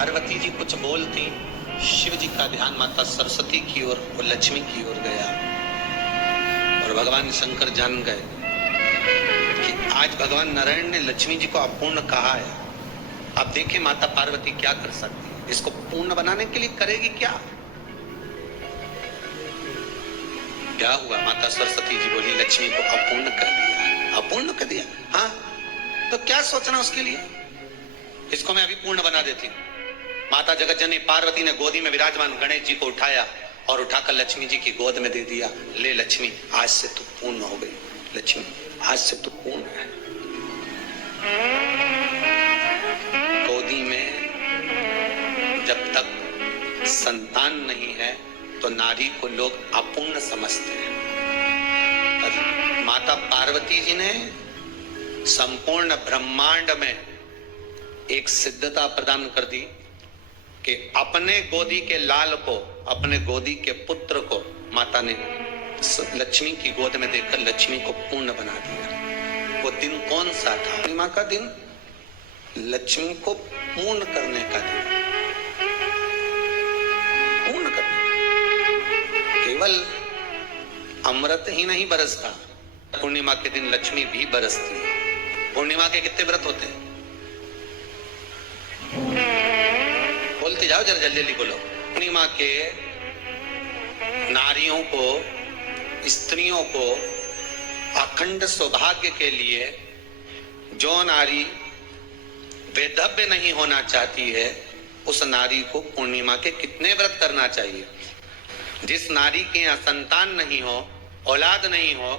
पार्वती जी कुछ बोलती, शिव जी का ध्यान माता सरस्वती की ओर और लक्ष्मी की ओर गया और भगवान शंकर जान गए कि आज भगवान नारायण ने लक्ष्मी जी को अपूर्ण कहा है। अब देखिए माता पार्वती क्या कर सकती है, इसको पूर्ण बनाने के लिए करेगी क्या। क्या हुआ, माता सरस्वती जी बोली लक्ष्मी को अपूर्ण कर दिया। अपूर्ण कर दिया, हाँ तो क्या सोचना उसके लिए, इसको मैं अभी पूर्ण बना देती हूँ। माता जगतजननी पार्वती ने गोदी में विराजमान गणेश जी को उठाया और उठाकर लक्ष्मी जी की गोद में दे दिया। ले लक्ष्मी, आज से तू पूर्ण हो गई। लक्ष्मी आज से तू पूर्ण है। गोदी में जब तक संतान नहीं है तो नारी को लोग अपूर्ण समझते हैं। माता पार्वती जी ने संपूर्ण ब्रह्मांड में एक सिद्धता प्रदान कर दी कि अपने गोदी के लाल को, अपने गोदी के पुत्र को माता ने लक्ष्मी की गोद में देकर लक्ष्मी को पूर्ण बना दिया। वो दिन कौन सा था? पूर्णिमा का दिन, लक्ष्मी को पूर्ण करने का दिन। पूर्ण करने, केवल अमृत ही नहीं बरसता, पूर्णिमा के दिन लक्ष्मी भी बरसती है। पूर्णिमा के कितने व्रत होते हैं? बोलते जाओ, जरा जल्दी जल्दी बोलो। पूर्णिमा के नारियों को, स्त्रियों को अखंड सौभाग्य के लिए, जो नारी वैधव्य नहीं होना चाहती है उस नारी को पूर्णिमा के कितने व्रत करना चाहिए। जिस नारी के यहाँ संतान नहीं हो, औलाद नहीं हो,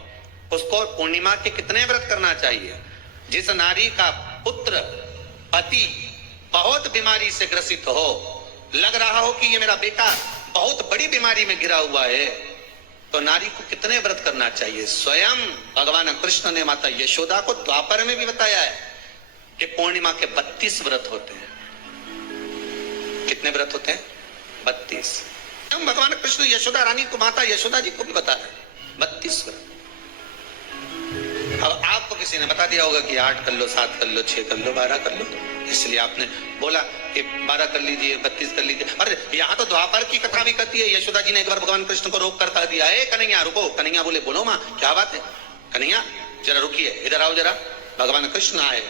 उसको पूर्णिमा के कितने व्रत करना चाहिए। जिस नारी का पुत्र, पति बहुत बीमारी से ग्रसित हो, लग रहा हो कि ये मेरा बेटा बहुत बड़ी बीमारी में गिरा हुआ है, तो नारी को कितने व्रत करना चाहिए। स्वयं भगवान कृष्ण ने माता यशोदा को द्वापर में भी बताया है कि पूर्णिमा के 32 व्रत होते हैं। कितने व्रत होते हैं? 32। भगवान कृष्ण यशोदा रानी को, माता यशोदा जी को भी बता रहे 32 व्रत। अब आपको किसी ने बता दिया होगा कि 8 कर लो, 7 कर लो, 6 कर लो, 12 कर लो, इसलिए आपने बोला कि 12 कर लीजिए, 32 कर लीजिए। अरे यहाँ तो द्वापर की कथा भी करती है। यशोदा जी ने एक बार भगवान कृष्ण को रोक कर कह दिया, ए कन्हैया रुको। कन्हैया बोले, बोलो माँ क्या बात है। कन्हैया जरा रुकिए, इधर आओ जरा। भगवान कृष्ण आए।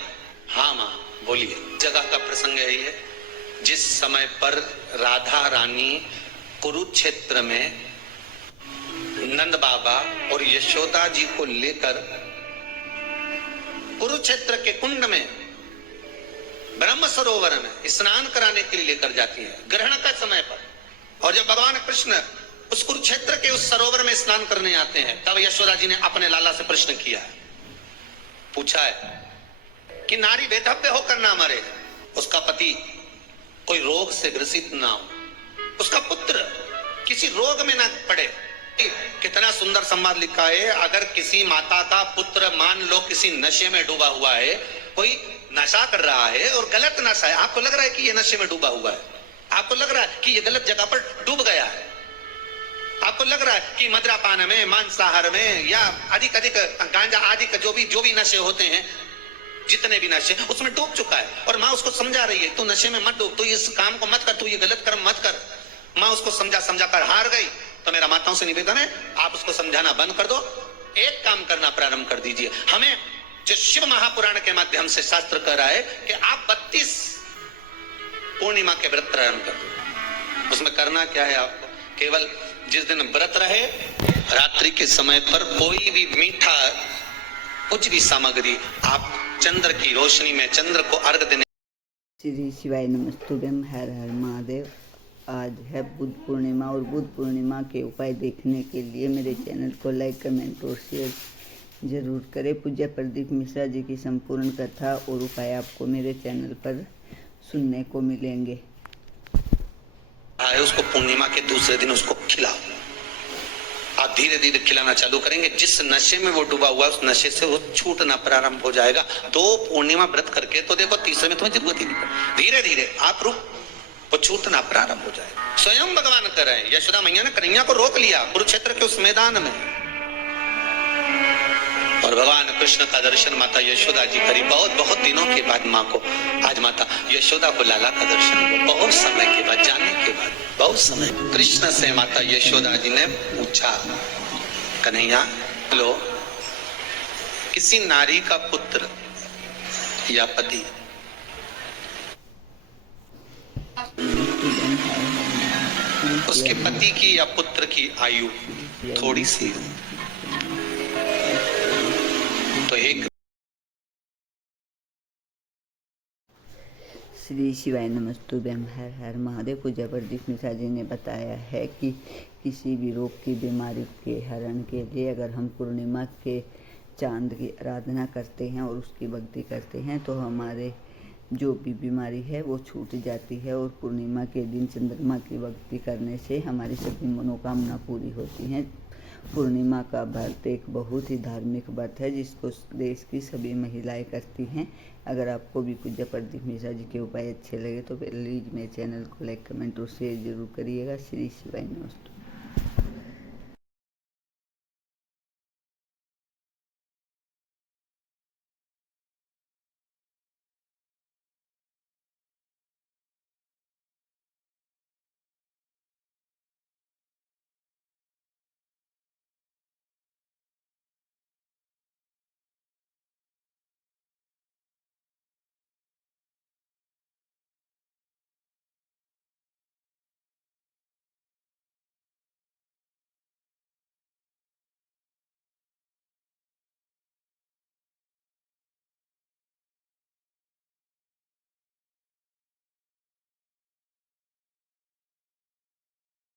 हाँ माँ बोलिए। जगह का प्रसंग यही है जिस समय पर राधा रानी कुरुक्षेत्र में नंद बाबा और यशोदा जी को लेकर कुरुक्षेत्र के कुंड में, ब्रह्म सरोवर में स्नान कराने के लिए लेकर जाती है ग्रहण का समय पर। और जब भगवान कृष्ण उस कुरुक्षेत्र के उस सरोवर में स्नान करने आते हैं, तब यशोदा जी ने अपने लाला से प्रश्न किया है, पूछा है कि नारी वैधव्य होकर ना मरे, उसका पति कोई रोग से ग्रसित ना हो, उसका पुत्र किसी रोग में ना पड़े। कितना सुंदर संवाद लिखा है। अगर किसी माता का पुत्र मान लो किसी नशे में डूबा हुआ है, कोई नशा कर रहा है और गलत नशा है, आपको लग रहा है कि ये नशे में डूबा हुआ है, आपको लग रहा है कि ये गलत जगह पर डूब गया है, आपको लग रहा है कि मद्रापान में, मांसाहार में या अधिक गांजा आदि का जो भी नशे होते हैं, जितने भी नशे, उसमें डूब चुका है। और माँ उसको समझा रही है, तू नशे में मत डूब, तू इस काम को मत कर, तू ये गलत कर्म मत कर। माँ उसको समझा कर हार गई। तो मेरा माताओं से निवेदन है, आप उसको समझाना बंद कर दो, एक काम करना प्रारंभ कर दीजिए। हमें जो शिव महापुराण के माध्यम से शास्त्र कह रहा है कि आप 32 पूर्णिमा के व्रत प्रारंभ कर दो। उसमें करना क्या है आपको, केवल जिस दिन व्रत रहे रात्रि के समय पर कोई भी मीठा, कुछ भी सामग्री आप चंद्र की रोशनी में चंद्र को अर्घ देने। श्री शिवाय नमस्तुभ्यम। हर हर महादेव। आज है बुद्ध पूर्णिमा और बुद्ध पूर्णिमा के उपाय देखने के लिए मेरे चैनल को लाइक, कमेंट और शेयर जरूर करें। पूज्य प्रदीप मिश्रा जी की संपूर्ण कथा और उपाय आपको मेरे चैनल पर सुनने को मिलेंगे। उसको पूर्णिमा के दूसरे दिन उसको खिलाओ। आप धीरे धीरे खिलाना चालू करेंगे, जिस नशे में वो डूबा हुआ उस नशे से वो छूटना प्रारंभ हो जाएगा। 2 पूर्णिमा व्रत करके तो देखो, तीसरे में तुम्हें जरूरत ही नहीं। धीरे धीरे आप रुक, वो छूटना प्रारंभ हो जाएगा। स्वयं भगवान कर रहे हैं। यशोदा मैया ने कन्हैया को रोक लिया कुरुक्षेत्र के उस मैदान में, और भगवान कृष्ण का दर्शन माता यशोदा जी करी। बहुत बहुत दिनों के बाद माँ को आज माता यशोदा को लाला का दर्शन हुआ। बहुत समय के बाद, जाने के बाद, बहुत समय। कृष्ण से माता यशोदा जी ने पूछा, कन्हैया लो, किसी नारी का पुत्र या पति उसके पति की या पुत्र की आयु थोड़ी सी तो एक। श्री शिवाय नमस्तुभ्यं। हर हर महादेव। पूज्य प्रदीप मिश्रा जी ने बताया है कि किसी भी रोग की बीमारी के हरण के लिए अगर हम पूर्णिमा के चांद की आराधना करते हैं और उसकी भक्ति करते हैं तो हमारे जो भी बीमारी है वो छूट जाती है। और पूर्णिमा के दिन चंद्रमा की भक्ति करने से हमारी सभी मनोकामना पूरी होती हैं। पूर्णिमा का व्रत एक बहुत ही धार्मिक व्रत है जिसको देश की सभी महिलाएं करती हैं। अगर आपको भी पूज्य प्रदीप मिश्रा जी के उपाय अच्छे लगे तो प्लीज़ मेरे चैनल को लाइक, कमेंट और शेयर जरूर करिएगा। श्री शिवाय नमस्तुभ्यं।